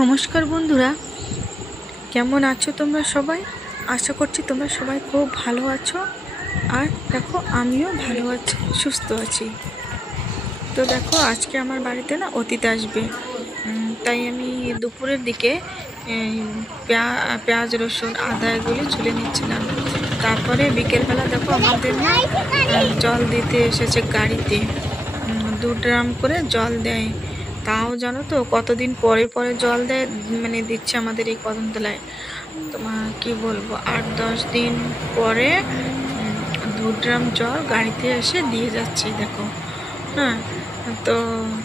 নমস্কার বন্ধুরা, কেমন আছো তোমরা সবাই? আশা করছি তোমরা সবাই খুব ভালো আছো। আর দেখো আমিও ভালো আছি, সুস্থ আছি। তো দেখো আজকে আমার বাড়িতে না অতিথি আসবে, তাই আমি দুপুরের দিকে পেঁয়াজ রসুন আদা এগুলি ছুলে নিচ্ছিলাম। তারপরে বিকেলবেলা দেখো আমাদের না জল দিতে এসেছে গাড়িতে, 2 ড্রাম করে জল দেয়। তাও জানো তো কতদিন পরে পরে জল দেয়, মানে দিচ্ছে আমাদের এই কদমতলায়। তোমার কি বলবো, 8-10 দিন পরে 2 ড্রাম জল গাড়িতে এসে দিয়ে যাচ্ছে দেখো। হ্যাঁ, তো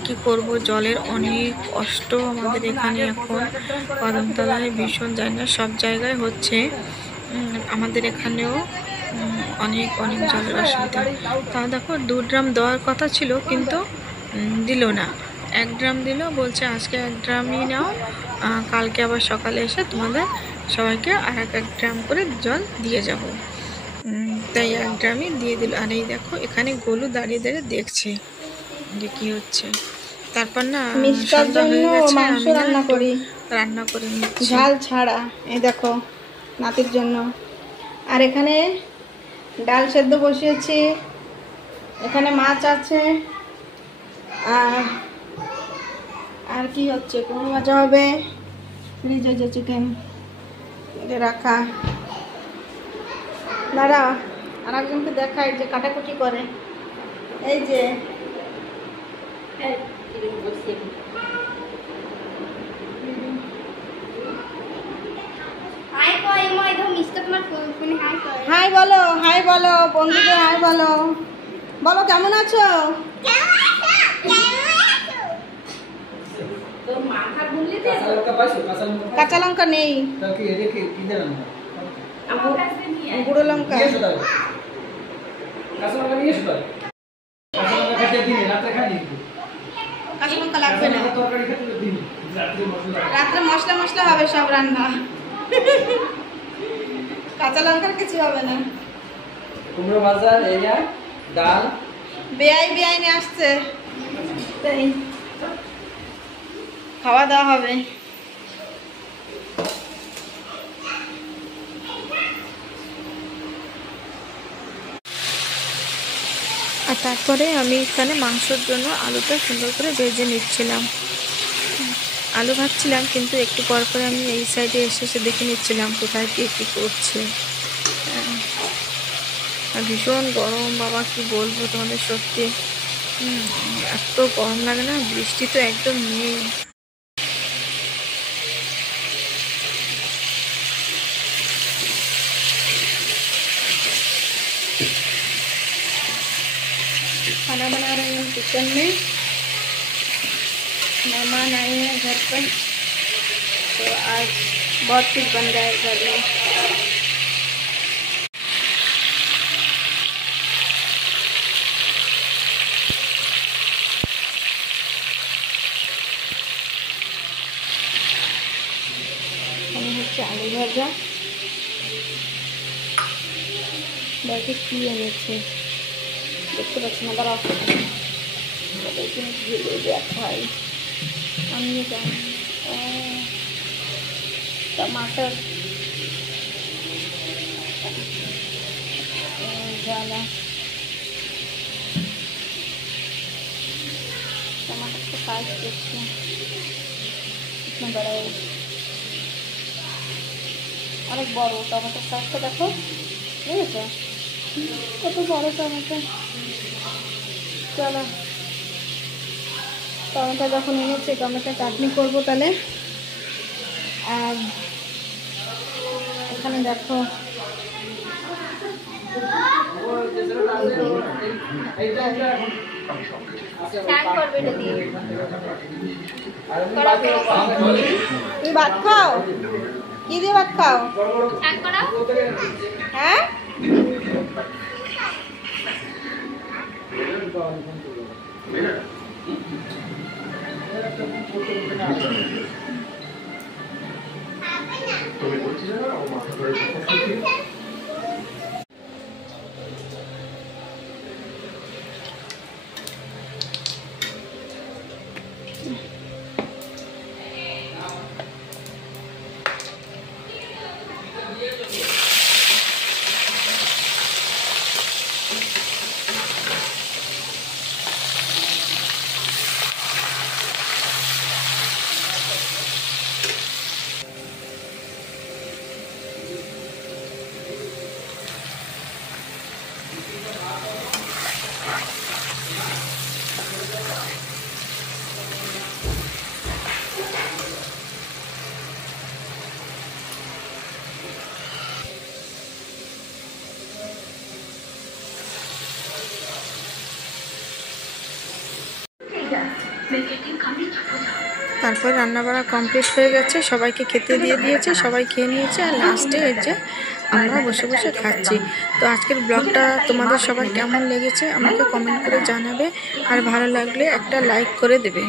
কি করব, জলের অনেক কষ্ট আমাদের এখানে এখন কদমতলায় ভীষণ, জানি না সব জায়গায় হচ্ছে, আমাদের এখানেও অনেক অনেক জলের অসুবিধা। তা দেখো 2 ড্রাম দেওয়ার কথা ছিল, কিন্তু দিল না। 1 ড্রাম দিল, বলছে আজকে 1 ড্রামই নাও, কালকে আবার সকালে এসে তোমাদের সবাইকে আর 1 ড্রাম করে জল দিয়ে যাব। তাই 1 ড্রামই দিয়ে দিল। আর এই দেখো এখানে গোলু দাঁড়িয়ে দাঁড়িয়ে দেখছে যে কি হচ্ছে। তারপর না সন্ধ্যা হয়ে গেছে, আমি রান্না করে নিচ্ছি ঝাল ছাড়া। এই দেখো নাতির জন্য। আর এখানে ডাল সেদ্ধ বসিয়েছি, এখানে মাছ আছে, আর কি হচ্ছে, কুমড়ো ভাজা হবে, ফ্রিজে যে চিকেন রাখা। দাঁড়া, আর একজনকে দেখাই যে কাটাকুটি করে। এই যে হাই বলো, হাই বলো বন্ধুকে, হাই বলো, বলো কেমন আছো। কাঁচা লঙ্কা নেই, গুঁড়ো লঙ্কা। কাঁচা লঙ্কা লাগবে না, রাত্রে মশলা মশলা হবে সব রান্না। কাঁচা লঙ্কার কিছু হবে না। কুমড়ো ভাজা, ডাল, বেআইনি আসছে, তাই খাওয়া দাওয়া হবে। আর তারপরে আমি এখানে মাংসর জন্য আলুটা সুন্দর করে ভেজে নিচ্ছিলাম। আলু ভাজছিলাম, কিন্তু একটু পর পরে আমি এই সাইডে এসে দেখে নিচ্ছিলাম কোথায় কে কী করছে। আর ভীষণ গরম, বাবা কি বলবো তোমাদের, সত্যি এত গরম লাগে না, বৃষ্টি তো একদম নেই। खाना बना रही हूँ किचन में, मेहमान आए हैं घर पर, तो आज बहुत कुछ बन रहा है घर में। হচ্ছে আলু ভাজা, দেখে কি এনেছে দেখতে পাচ্ছি না, দাঁড়াও ঘিরে দেখাই। আমি জানি टमाटर डाला, टमाटर का साइज देखिए कितना बड़ा है, और एक बड़ो टमाटर साइज का देखो, ठीक है कत बड़ो टमाटर। चलो টমেটো যখন এনেছে, টমেটো চাটনি করবো তাহলে। আর এখানে দেখো তুমি ভাত খাও, কি দিয়ে ভাত খাও? হ্যাঁ তুমি বলছিলে না ও মাথা ধরে তারপর রান্নাবাড়া কমপ্লিট হয়ে গেছে, সবাইকে খেতে দিয়ে দিয়েছে, সবাই খেয়ে নিয়েছে। আর লাস্টে এই যে আমরা বসে বসে খাচ্ছি। তো আজকের ব্লগটা তোমাদের সবার কেমন লেগেছে আমাকে কমেন্ট করে জানাবে, আর ভালো লাগলে একটা লাইক করে দেবে।